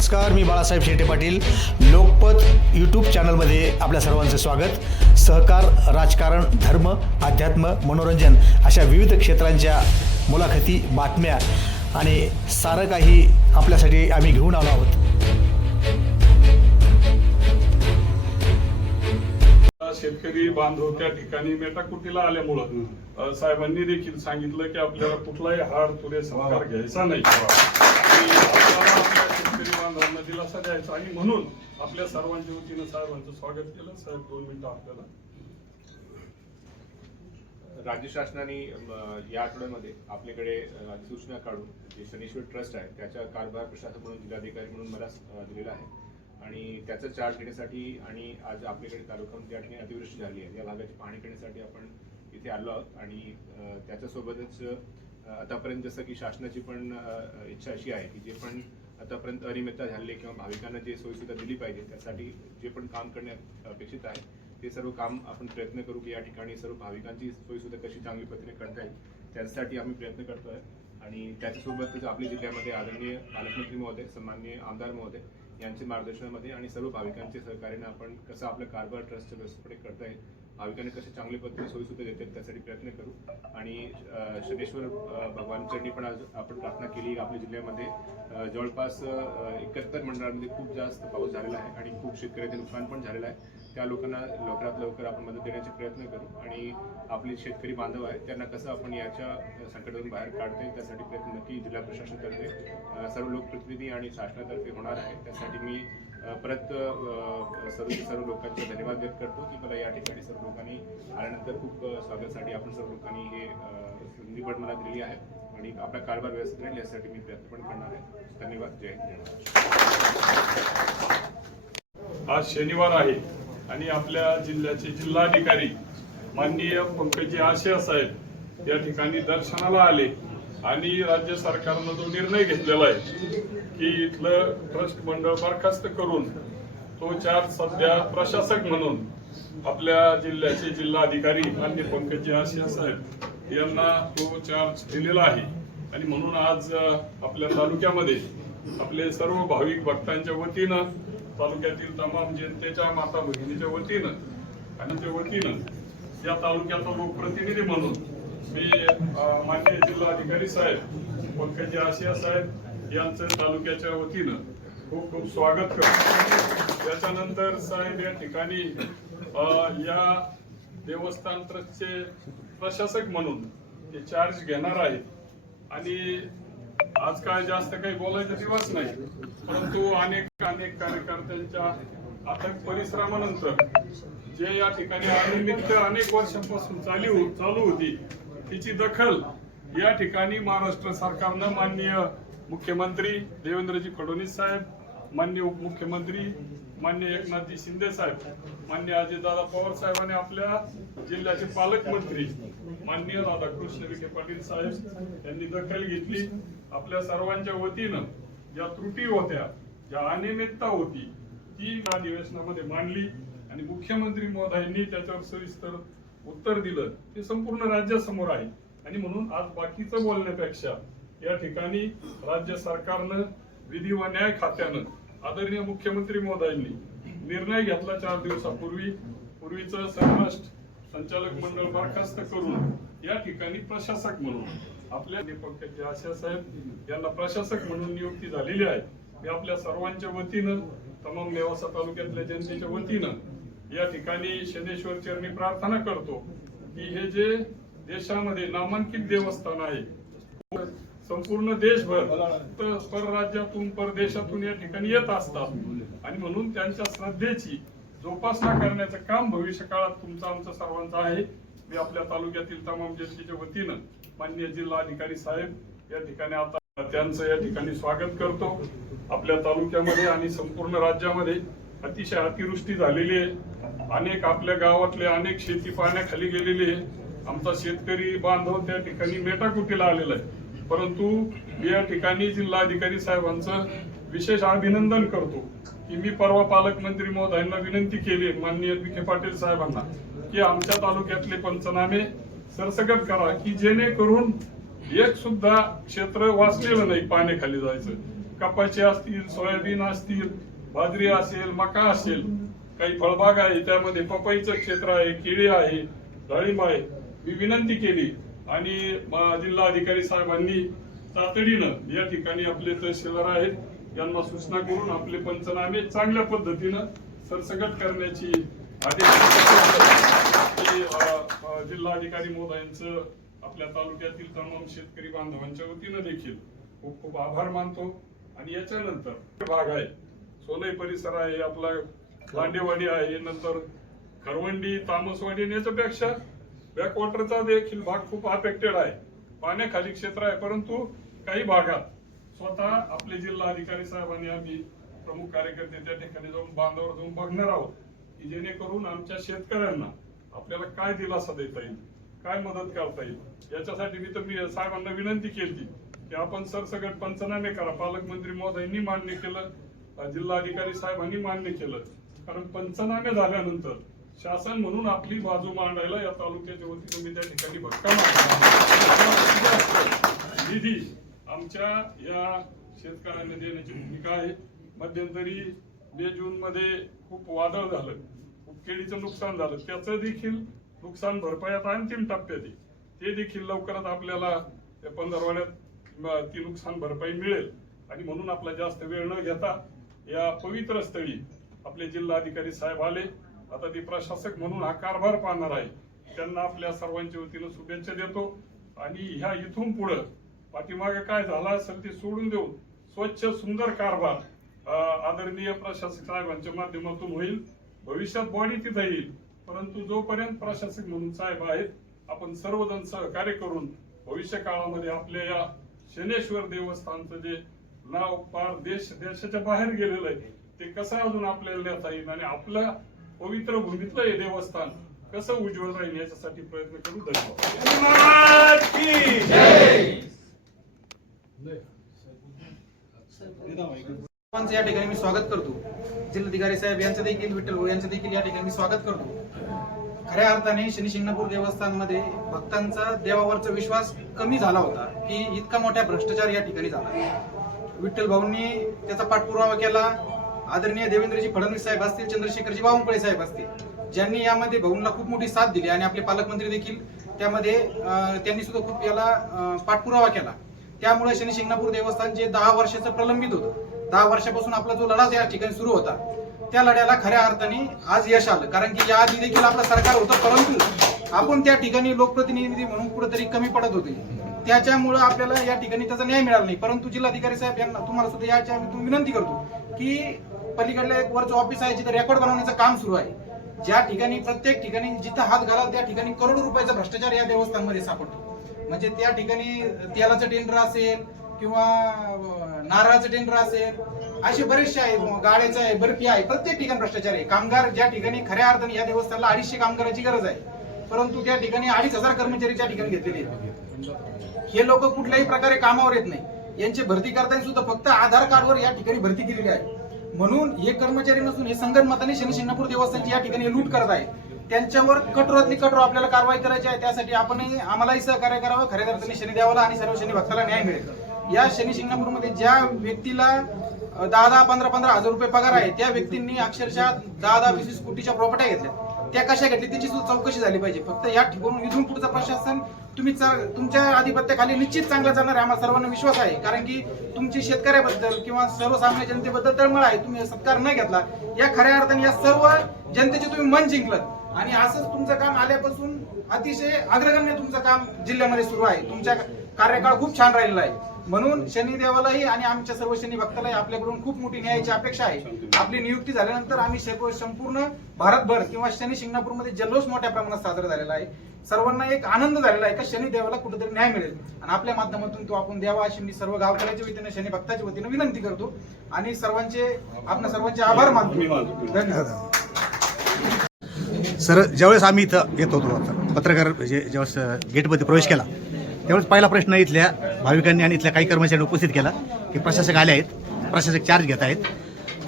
नमस्कार मी बाळासाहेब शेटे पाटील. लोकपत यूट्यूब चॅनलमध्ये आपल्या सर्वांचं स्वागत. सहकार राजकारण धर्म अध्यात्म मनोरंजन अशा विविध क्षेत्रांच्या मुलाखती बातम्या आणि सारं काही आपल्यासाठी आम्ही घेऊन आलो आहोत. शेतकरी बांधव त्या ठिकाणी मेटाकुटीला आल्यामुळं साहेबांनी देखील सांगितलं की आपल्याला कुठलाही हार तुरे सहकार घ्यायचा नाही. शेतकरी बांधवांना दिलासा द्यायचा आणि म्हणून आपल्या सर्वांच्या वतीनं साहेबांचं स्वागत केलं. साहेब दोन मिनिटं आपल्याला. राज्य शासनाने या आठवड्यामध्ये आपल्याकडे अधिसूचना काढून जे शनीश्वर ट्रस्ट आहे त्याच्या कारभार प्रशासक म्हणून जिल्हाधिकारी म्हणून मला दिलेला आहे. आणि त्याचा चार्ज घेण्यासाठी आणि आज आपल्याकडे तालुक्यामध्ये या ठिकाणी अतिवृष्टी झाली आहे. या भागाची पाहणी करण्यासाठी आपण इथे आलो आहोत आणि त्याच्यासोबतच आतापर्यंत जसं की शासनाची पण इच्छा अशी आहे की जे पण आतापर्यंत अनियमितता झाली किंवा भाविकांना जे सोयीसुविधा दिली पाहिजे त्यासाठी जे पण काम करण्यात अपेक्षित आहे ते सर्व काम आपण प्रयत्न करू की या ठिकाणी सर्व भाविकांची सोयीसुविधा कशी चांगली पद्धतीने करता येईल त्यासाठी आम्ही प्रयत्न करतोय. आणि त्याच्यासोबतच आपल्या जिल्ह्यामध्ये आदरणीय पालकमंत्री महोदय सन्माननीय आमदार महोदय यांच्या मार्गदर्शनामध्ये आणि सर्व भाविकांच्या सहकार्याने आपण कसं आपलं कारभार ट्रस्टच्या व्यवस्थेकडे करता येईल भाविकांना कसे चांगले पद्धतीने सोयीसुद्धा देता येईल त्यासाठी प्रयत्न करू. आणि शनेश्वर भगवान चरणी पण आज आपण प्रार्थना केली. आपल्या जिल्ह्यामध्ये जवळपास एकाहत्तर मंडळांमध्ये खूप जास्त पाऊस झालेला आहे आणि खूप शेतकऱ्याचे नुकसान पण झालेलं आहे. त्या लोकांना लवकरात लवकर आपण मदत देण्याचे प्रयत्न करू आणि आपले शेतकरी बांधव आहेत त्यांना कसं आपण याच्या संकटातून बाहेर काढता येईल त्यासाठी प्रयत्न नक्की जिल्हा प्रशासनातर्फे सर्व लोकप्रतिनिधी आणि शासनातर्फे होणार आहे. त्यासाठी मी परत सर्व सर्व लोकांचे धन्यवाद व्यक्त करतो की मला या ठिकाणी सर्व लोकांनी आल्यानंतर खूप स्वागतासाठी आपण सर्व लोकांनी हे अ, संधी पण मला दिली आहे. आणि आपला कारभार व्यवस्थित राहील यासाठी मी प्रयत्न पण करणार आहे. धन्यवाद. जय हिंद. आज शनिवार आहे आणि आपल्या जिल्ह्याचे जिल्हाधिकारी माननीय पंकजी आशिया साहेब या ठिकाणी दर्शनाला आले आणि राज्य सरकारनं जो निर्णय घेतलेला आहे की इथलं ट्रस्ट मंडळ बरखास्त करून तो चार्ज सध्या प्रशासक म्हणून आपल्या जिल्ह्याचे जिल्हाधिकारी मान्य पंकजी आशिया साहेब यांना तो चार्ज दिलेला आहे. आणि म्हणून आज आपल्या तालुक्यामध्ये आपले सर्व भाविक भक्तांच्या वतीनं तालुक्यातील तमाम जनतेच्या माता भगिनीच्या वतीनं आणि त्या वतीनं या तालुक्याचा लोकप्रतिनिधी म्हणून मी अ, मान्य जिल्हाधिकारी साहेब पंकजी आशिया साहेब यांचं तालुक्याच्या वतीनं खूप खूप स्वागत करतो. त्याच्यानंतर साहेब या ठिकाणी या देवस्थान ट्रस्टचे प्रशासक म्हणून ते चार्ज घेणार आहेत. आणि आज काय जास्त काही बोलायचा दिवस नाही परंतु अनेक अनेक कार्यकर्त्यांच्या अथक परिश्रमानंतर जे या ठिकाणी अनिमित्त अनेक वर्षांपासून चालू चालू होती तिची दखल या ठिकाणी महाराष्ट्र सरकारनं माननीय मुख्यमंत्री देवेंद्रजी फडणवीस साहेब मान्य उपमुख्यमंत्री मान्य एकनाथजी शिंदे साहेब मान्य अजितदादा पवार साहेबांनी आपल्या जिल्ह्याचे पालकमंत्री मान्य राधाकृष्ण विखे पाटील साहेब यांनी दखल घेतली. आपल्या सर्वांच्या वतीनं ज्या त्रुटी होत्या ज्या अनियमितता होती ती या अधिवेशनामध्ये मांडली आणि मुख्यमंत्री महोदयांनी त्याच्यावर सविस्तर उत्तर दिलं. ते संपूर्ण राज्यासमोर आहे. आणि म्हणून आज बाकीचं बोलण्यापेक्षा या ठिकाणी राज्य सरकारनं विधी व न्याय खात्यानं आदरणीय मुख्यमंत्री महोदयांनी निर्णय घेतला चार दिवसापूर्वी. पूर्वीचं सर्वराष्ट्र संचालक मंडळ बरखास्त करून या ठिकाणी प्रशासक म्हणून आपल्या पंकज आशा साहेब यांना प्रशासक म्हणून नियुक्ती झालेली आहे. मी आपल्या सर्वांच्या वतीनं तमाम नेवासा तालुक्यातल्या जनतेच्या वतीनं या ठिकाणी शनेश्वर चरणी प्रार्थना करतो की हे जे देशामध्ये नामांकित देवस्थान आहे संपूर्ण देशभर परराज्यातून परदेशातून या ठिकाणी येत असतात. आणि म्हणून त्यांच्या श्रद्धेची जोपासना करण्याचं काम भविष्य काळात तुमचं आमचं सर्वांचं आहे. मी आपल्या तालुक्यातील तमाम जनतेच्या वतीनं मान्य जिल्हाधिकारी साहेब या ठिकाणी आता त्यांचं या ठिकाणी स्वागत करतो. आपल्या तालुक्यामध्ये आणि संपूर्ण राज्यामध्ये अतिशय अतिवृष्टी झालेली आहे. अनेक आपल्या गावातले अनेक शेती पाण्याखाली गेलेली आहे. आमचा शेतकरी बांधव त्या ठिकाणी मेटाकुटीला आलेला आहे. परंतु या ठिकाणी जिल्हाधिकारी साहेबांचं विशेष अभिनंदन करतो की मी परवा पालकमंत्री महोदयांना विनंती केली माननीय विखे पाटील साहेबांना की आमच्या तालुक्यातले पंचनामे सरसगट करा की जेणेकरून एक सुद्धा क्षेत्र वाचलेलं नाही पाण्याखाली जायचं. कपाशी असतील सोयाबीन असतील बाजरी असेल मका असेल काही फळबाग आहे त्यामध्ये पपईचं क्षेत्र आहे केळी आहे डाळिंब आहे. मी विनंती केली आणि जिल्हा अधिकारी साहेबांनी तातडीनं या ठिकाणी आपले तहसीलदार आहेत यांना सूचना करून आपले पंचनामे चांगल्या पद्धतीनं सरसकट करण्याची आदेश जिल्हाधिकारी महोदयांचं आपल्या तालुक्यातील तमाम शेतकरी बांधवांच्या वतीनं देखील खूप खूप आभार मानतो. आणि याच्यानंतर भाग आहे सोनई परिसर आहे आपला लांडेवाडी आहे नंतर खरवंडी तामसवाडी याच्यापेक्षा बॅकवॉटरचा देखील भाग खूप अफेक्टेड आहे. पाण्याखाली क्षेत्र आहे परंतु काही भागात स्वतः आपले जिल्हा अधिकारी साहेबांनी आम्ही प्रमुख कार्यकर्ते त्या ठिकाणी जाऊन बांधावर जाऊन बघणार आहोत की जेणेकरून आमच्या शेतकऱ्यांना आपल्याला काय दिलासा देता येईल काय मदत करता येईल. याच्यासाठी मी तर मी साहेबांना विनंती केली की आपण सरसगट पंचनामे करा. पालकमंत्री महोदयांनी मान्य केलं जिल्हाधिकारी साहेबांनी मान्य केलं. कारण पंचनामे झाल्यानंतर शासन म्हणून आपली बाजू मांडायला या तालुक्याच्या वतीने मी त्या ठिकाणी भक्का मांडला निधी आमच्या या शेतकऱ्यांना देण्याची भूमिका आहे. मध्यंतरी मे जून मध्ये खूप वादळ झालं. खूप केळीचं नुकसान झालं. त्याचं देखील नुकसान भरपाई आता अंतिम टप्प्यात आहे. ते देखील लवकरच आपल्याला त्या पंधरवाड्यात ती नुकसान भरपाई मिळेल. आणि म्हणून आपला जास्त वेळ न घेता या पवित्र स्थळी आपले जिल्हाधिकारी साहेब आले. आता ते प्रशासक म्हणून हा कारभार पाहणार आहे. त्यांना आपल्या सर्वांच्या वतीनं शुभेच्छा देतो. आणि ह्या इथून पुढं पाठीमागे काय झालं असेल ते सोडून देऊन स्वच्छ सुंदर कारभार आदरणीय प्रशासक साहेबांच्या माध्यमातून होईल. भविष्यात बॉडी तिथं येईल. परंतु जोपर्यंत प्रशासक म्हणून साहेब आहेत आपण सर्वजण सहकार्य करून भविष्य काळामध्ये आपल्या या शनेश्वर देवस्थानचं जे नाव पार देश देशाच्या बाहेर गेलेलं आहे ते कसं अजून आपल्याला देता येईल? आणि आपल्या पवित्र भूमीतलं हे देवस्थान कसं उज्ज्वल राहील याच्यासाठी प्रयत्न करू. धन्यवाद. या ठिकाणी मी स्वागत करतो. जिल्हाधिकारी साहेब यांचं देखील विठ्ठल भाऊ यांचं देखील या ठिकाणी मी स्वागत करतो. खऱ्या अर्थाने शनी शिंगणापूर देवस्थानमध्ये भक्तांचा देवावरचा विश्वास कमी झाला होता की इतका मोठा भ्रष्टाचार या ठिकाणी झाला. विठ्ठल भाऊंनी त्याचा पाठपुरावा केला. आदरणीय देवेंद्रजी फडणवीस साहेब असतील चंद्रशेखरजी बावनकुळे साहेब असतील ज्यांनी यामध्ये भाऊंना खूप मोठी साथ दिली आणि आपले पालकमंत्री देखील त्यामध्ये त्यांनी सुद्धा खूप याला पाठपुरावा केला. त्यामुळे शनी शिंगणापूर देवस्थान जे दहा वर्षाचं प्रलंबित होतं दहा वर्षापासून आपला जो लढा या ठिकाणी सुरू होता त्या लढ्याला खऱ्या अर्थाने आज यश आलं. कारण की याआधी देखील आपलं सरकार होतं परंतु आपण त्या ठिकाणी लोकप्रतिनिधी म्हणून कुठेतरी कमी पडत होते. त्याच्यामुळं आपल्याला या ठिकाणी त्याचा न्याय मिळाला नाही. परंतु जिल्हाधिकारी साहेब यांना तुम्हाला सुद्धा याच्या विनंती करतो की पलीकडलं एक वरचं ऑफिस आहे जिथे रेकॉर्ड बनवण्याचं काम सुरू आहे. ज्या ठिकाणी प्रत्येक ठिकाणी जिथं हात घालाल त्या ठिकाणी करोडो रुपयाचा भ्रष्टाचार या देवस्थानमध्ये सापडतो. म्हणजे त्या ठिकाणी तेलाचं टेंडर असेल किंवा नारळाचं टेंडर असेल असे बरेचसे आहे गाड्याचं आहे बर्फी आहे प्रत्येक ठिकाणी भ्रष्टाचार आहे. कामगार ज्या ठिकाणी खऱ्या अर्थाने या देवस्थानला अडीचशे कामगाराची गरज आहे परंतु त्या ठिकाणी अडीच हजार कर्मचारी त्या ठिकाणी घेतलेले आहेत. हे लोक कुठल्याही प्रकारे कामावर येत नाही. यांची भरती करताना सुद्धा फक्त आधार कार्डवर या ठिकाणी भरती केलेली आहे. म्हणून हे कर्मचारी नसून हे संगणमताने शनी शिंगणापूर देवस्थानची या ठिकाणी लूट करत आहे. त्यांच्यावर कठोरातली कठोर आपल्याला कारवाई करायची आहे त्यासाठी आपणही आम्हालाही सहकार्य करावं खऱ्या अर्थाने शनी देवाला आणि सर्व शनी भक्ताला न्याय मिळेल. या शनी शिंगणापूरमध्ये ज्या व्यक्तीला दहा दहा पंधरा पंधरा हजार रुपये पगार आहे त्या व्यक्तींनी अक्षरशः दहा दहा वीस वीस कोटीच्या प्रॉपर्ट्या घेतल्या. त्या कशा घेतली त्याची सुद्धा चौकशी झाली पाहिजे. फक्त या ठिकाणून इथून पुढचं प्रशासन तुम्ही तुमच्या आधिपत्याखाली निश्चित चांगलं जाणार आहे आम्हाला सर्वांना विश्वास आहे. कारण की तुमची शेतकऱ्याबद्दल किंवा सर्वसामान्य जनतेबद्दल तळमळ आहे तुम्ही सत्कार न घेतला. या खऱ्या अर्थाने या सर्व जनतेचे तुम्ही मन जिंकलं आणि असंच तुमचं काम आल्यापासून अतिशय अग्रगण्य तुमचं काम जिल्ह्यामध्ये सुरू आहे. तुमच्या कार्यकाळ खूप छान राहिलेला आहे. म्हणून शनिदेवालाही आणि आमच्या सर्व शनी भक्तालाही आपल्याकडून खूप मोठी न्यायाची अपेक्षा आहे. आपली नियुक्ती झाल्यानंतर आम्ही संपूर्ण भारतभर किंवा शनी शिंगणापूरमध्ये जल्लोष मोठ्या प्रमाणात साजरा झालेला आहे. सर्वांना एक आनंद झालेला आहे का शनी देवाला कुठेतरी न्याय मिळेल? आणि आपल्या माध्यमातून तो आपण द्यावा अशी मी सर्व गावकऱ्याच्या वतीने शनी भक्ताच्या वतीने विनंती करतो. आणि सर्वांचे आपण सर्वांचे आभार मानतो. धन्यवाद. सर ज्यावेळेस आम्ही इथं येत होतो आता, पत्रकार म्हणजे ज्यावेळेस गेटमध्ये प्रवेश केला त्यावेळेस पहिला प्रश्न इथल्या भाविकांनी आणि इथल्या काही कर्मचाऱ्यांनी उपस्थित केला की प्रशासक आले आहेत प्रशासक चार्ज घेत आहेत.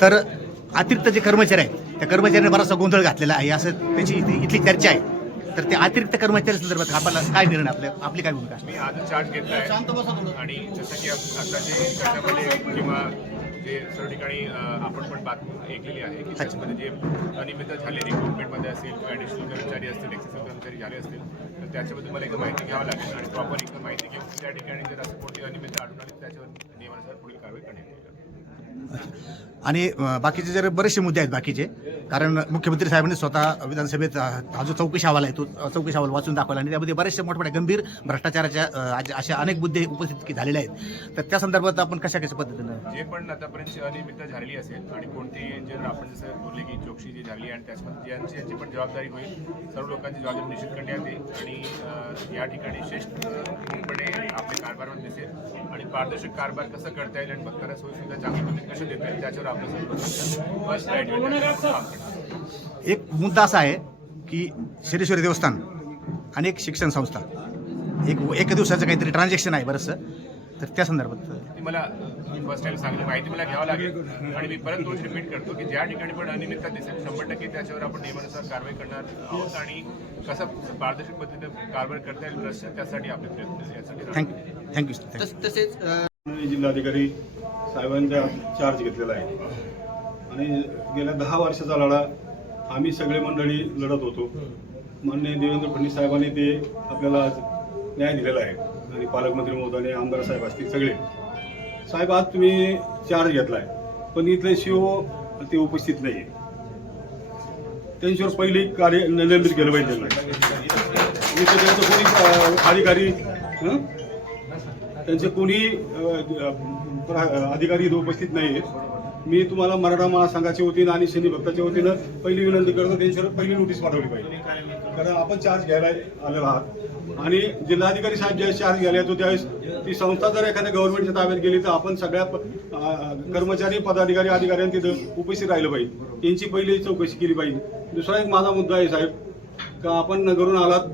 तर अतिरिक्त जे कर्मचारी आहेत त्या कर्मचाऱ्यांनी बराचसा गोंधळ घातलेला आहे. असं त्याची इथली चर्चा आहे. तर ते अतिरिक्त कर्मचारी संदर्भात आपल्याला काय निर्णय आपल्या आपली काय भूमिका मी आज चार्ज घेतलाय आणि जसं की आप- आताचे त्याच्यामध्ये किंवा जे सर्व ठिकाणी आपण पण बातमी ऐकलेली आहे की त्याच्यामध्ये जे अनियमितता झाली रिक्रुटमेंटमध्ये असेल किंवा ॲडिशनल कर्मचारी असतील एक्सेसिव्ह कर्मचारी झाले असतील तर त्याच्याबद्दल मला एकदा माहिती घ्यावं लागेल आणि प्रॉपर एकदा माहिती घेऊन त्या ठिकाणी जर असं कोणती अनियमितता आढळून आली त्याच्यावर नियमानुसार पुढील कारवाई करण्यात येईल. आणि बाकीचे जर बरेचसे मुद्दे आहेत बाकीचे कारण मुख्यमंत्री साहेबांनी स्वतः विधानसभेत हा जो चौकशी अहवाल आहे तो चौकशी अहवाल वाचून दाखवला आणि त्यामध्ये बरेचसे मोठमोठ्या गंभीर भ्रष्टाचाराच्या अशा अनेक मुद्दे उपस्थित झालेले आहेत. तर त्या संदर्भात आपण कशा कशा पद्धतीनं जे पण आतापर्यंत अनियमितता झालेली असेल आणि कोणती जर आपण जसं बोलले की चोक्षी जी झाली आणि त्याच्यामध्ये ज्यांची यांची पण जबाबदारी होईल सर्व लोकांची जबाबदारी निश्चित करण्यात येईल आणि या ठिकाणी शिस्तपणे आपले कारभारमध्ये दिसेल आणि पारदर्शक कारभार कसं करता येईल आणि भक्तांना सोयीसुविधा चांगली पद्धतीने कसं देता येईल त्याच्यावर आपलं एक मुद्दा असा आहे की शरीश्वरी देवस्थान आणि एक शिक्षण संस्था. एक एक दिवसाचं काहीतरी ट्रान्झॅक्शन आहे बरंचसं. तर त्या संदर्भात ती मला फर्स्ट टाइम सांगली माहिती मला घ्यावं लागेल. आणि मी परत तोच रिपीट करतो की ज्या ठिकाणी पण अनियमितता दिसेल शंभर टक्के त्याच्यावर आपण नियमानुसार कारवाई करणार आहोत आणि कसं पारदर्शक पद्धतीने कारभार करता येईल ट्रस्ट त्यासाठी आपले प्रयत्न. यासाठी थँक्यू थँक्यू थँक्यू तस- तसेच जिल्हाधिकारी साहेबांचा चार्ज घेतलेला आहे. आणि गेल्या दहा वर्षाचा लढा आम्ही सगळे मंडळी लढत होतो. माननीय देवेंद्र फडणवीस साहेबांनी ते आपल्याला आज न्याय दिलेला आहे. आणि पालकमंत्री महोदयाने आमदार साहेब असतील सगळे. साहेब आज तुम्ही चार्ज घेतलाय. पण इथले शिव ते उपस्थित नाही आहे त्यांच्यावर पहिले कार्य निलंबित केलं पाहिजे त्यांचं कोणी अधिकारी त्यांचे कोणी अधिकारी उपस्थित नाही आहेत मी तुम्हाला मराठा महासंघाच्या वतीनं आणि शनी भक्ताच्या वतीनं पहिली विनंती करतो त्यांच्यावर पहिली नोटीस पाठवली पाहिजे. कारण आपण चार्ज घ्यायला आलेलो आहात. आणि जिल्हाधिकारी साहेब ज्यावेळेस चार्ज घ्यायला येतो त्यावेळेस ती संस्था जर एखाद्या गव्हर्नमेंटच्या ताब्यात गेली तर आपण सगळ्या प- कर्मचारी पदाधिकारी अधिकाऱ्यांनी तिथं उपस्थित राहिलं पाहिजे. त्यांची पहिली चौकशी केली पाहिजे. दुसरा एक माझा मुद्दा आहे साहेब का आपण नगरून आलात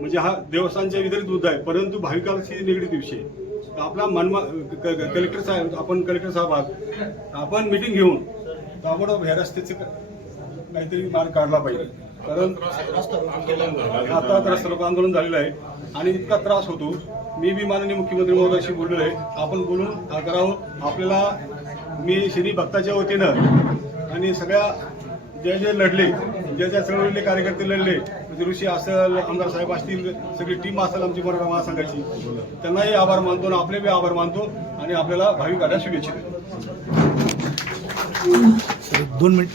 म्हणजे हा देवस्थानच्या वितरित मुद्दा आहे परंतु भाविकांशी निगडीत विषय आहे. आपला मनमा क- कलेक्टर साहेब आपण कलेक्टर साहेब आहात. आपण मिटिंग घेऊन ताबडतोब ह्या रस्त्याचे काहीतरी मार्ग काढला पाहिजे. कारण आता त्रास लोक आंदोलन झालेलं आहे आणि इतका त्रास होतो. मी बी माननीय मुख्यमंत्री महोदयाशी बोललेलो आहे. आपण बोलून हा करावं आपल्याला मी श्री भक्ताच्या वतीनं आणि सगळ्या जे जे लढले जे ज्या चळवळीले कार्यकर्ते लढले ऋषी असेल आमदार साहेब असतील सगळी टीम असेल आमची मराठा महासंघाची. त्यांनाही आभार मानतो आणि आपले बी आभार मानतो आणि आपल्याला भावी काढायला शुभेच्छा देतो. दोन मिनिट.